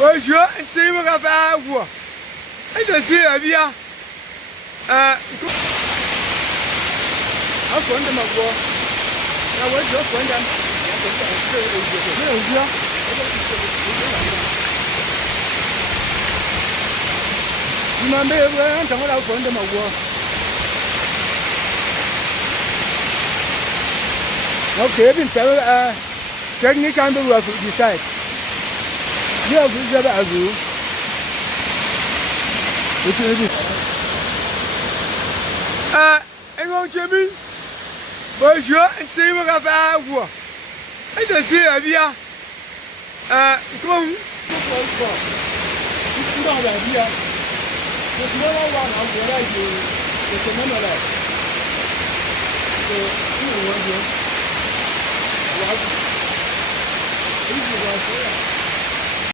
Bonjour, c'est mon papa. Et je suis bien. Un point de ma voix. La voiture, point d'âme. Tu m'as mis un temps à la point de ma voix. Okay, been technician will work decide. You have to get a rule. What is it? Hang on, Jimmy. Bonjour, c'est mon papa. Et je suis bien. Comment? Dans la vie, je suis là, on va voir, je te mets là. What?